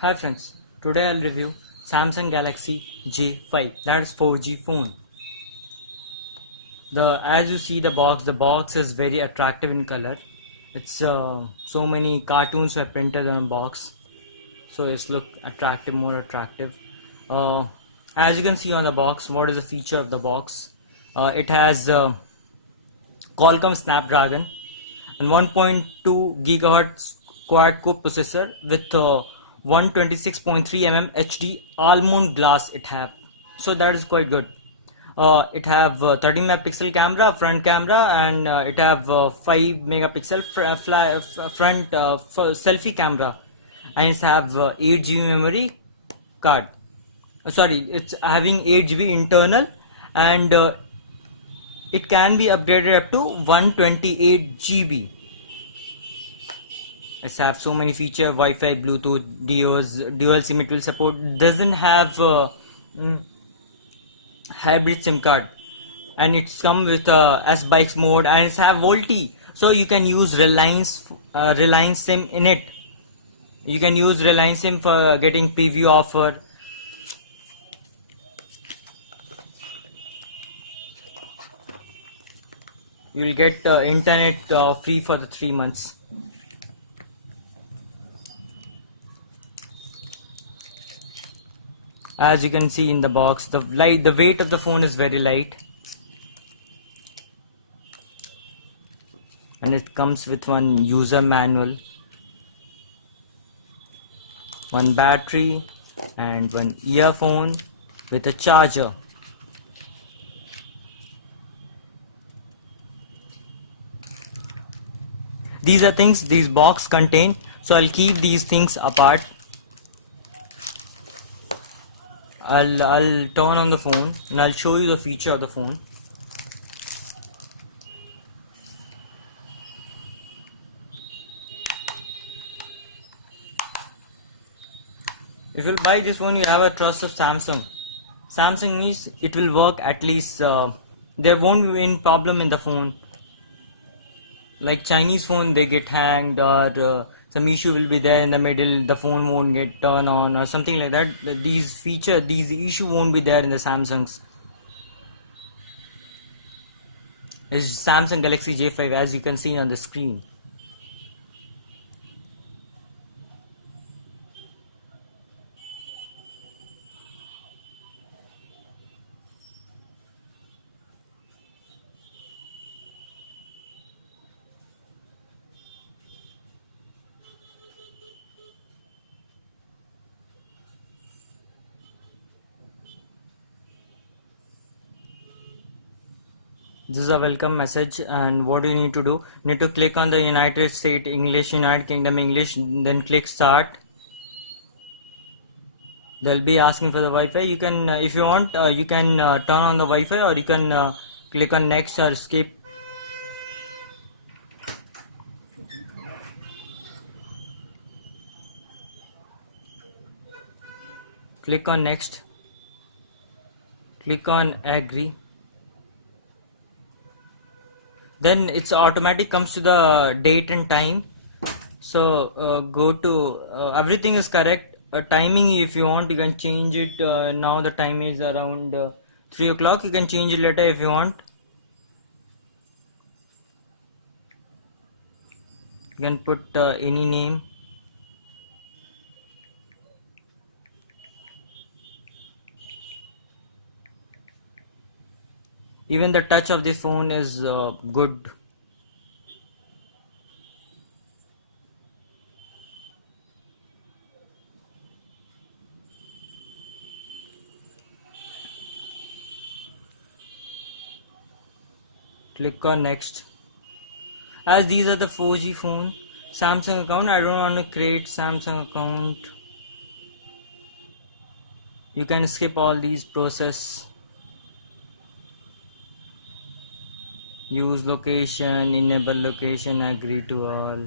Hi friends, today I'll review Samsung Galaxy J5, that is 4G phone. As you see the box is very attractive in color. It's so many cartoons were printed on the box, so it's look attractive, more attractive. Uh, as you can see on the box, what is the feature of the box? It has Qualcomm Snapdragon and 1.2 gigahertz quad core processor with 126.3 HD almond glass it have, so that is quite good. It have 30 megapixel camera front camera, and it have 5 megapixel front selfie camera, and it's have 8 GB memory card. Sorry, it's having 8 GB internal, and it can be upgraded up to 128 GB. It's have so many features: Wi-Fi, Bluetooth, dual SIM. It will support. Doesn't have hybrid SIM card, and it's come with S bikes mode, and it's have VoLTE, so you can use Reliance SIM in it. You can use Reliance SIM for getting preview offer. You will get internet free for the 3 months. As you can see in the box, the weight of the phone is very light, and it comes with one user manual, one battery, and one earphone with a charger. These are things these box contain, so I'll keep these things apart. I'll turn on the phone and I'll show you the feature of the phone. If you'll buy this phone, you have a trust of Samsung. Samsung means it will work at least. There won't be any problem in the phone. Like Chinese phone, they get hanged, or some issue will be there in the middle. The phone won't get turned on or something like that. These issue won't be there in the Samsungs. It's Samsung Galaxy J5, as you can see on the screen. This is a welcome message, and what do you need to do? You need to click on the United States English, United Kingdom English, then click start. They'll be asking for the Wi-Fi. You can, if you want, you can turn on the Wi-Fi, or you can click on next or skip. Click on next. Click on agree. Then it's automatic comes to the date and time. So go to everything is correct. Timing, if you want, you can change it. Now the time is around 3 o'clock. You can change it later if you want. You can put any name. Even the touch of this phone is good. Click on next. As these are the 4G phone, Samsung account, I don't want to create Samsung account. You can skip all these process. Use location, enable location, agree to all.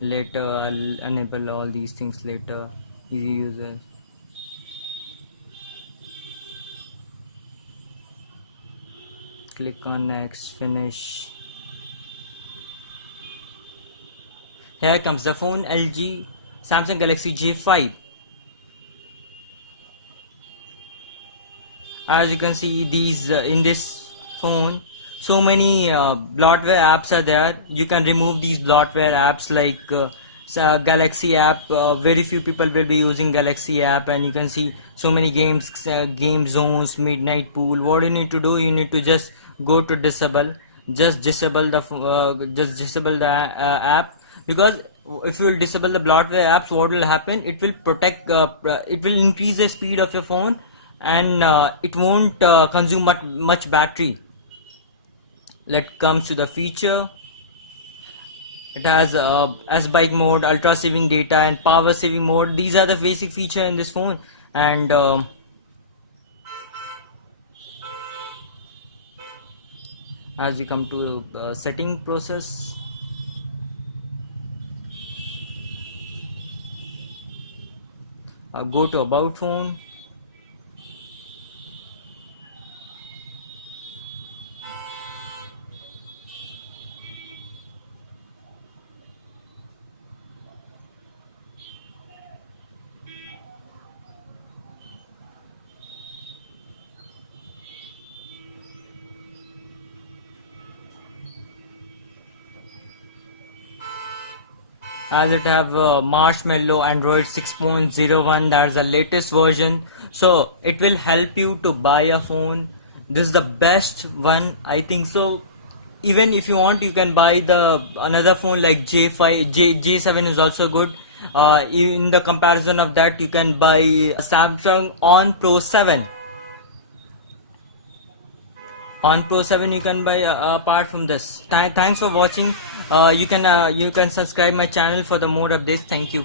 Later I'll enable all these things later. Easy users. Click on next, finish. Here comes the phone, LG Samsung Galaxy J5. As you can see, these in this phone, so many bloatware apps are there. You can remove these bloatware apps like Galaxy app. Very few people will be using Galaxy app, and you can see so many games, game zones, midnight pool. What you need to do, you need to just go to disable, just disable the app, because if you will disable the bloatware apps, what will happen? It will protect, it will increase the speed of your phone, and it won't consume much battery. Let's come to the feature. It has S-Bike mode, ultra saving data, and power saving mode. These are the basic feature in this phone. And as we come to setting process, go to about phone. As it have Marshmallow Android 6.01, that's the latest version, so it will help you to buy a phone. This is the best one, I think so. Even if you want, you can buy the another phone like J5, J7 is also good. In the comparison of that, you can buy Samsung On Pro 7. On Pro 7 you can buy apart from this. Thanks for watching. You can subscribe my channel for the more updates. Thank you.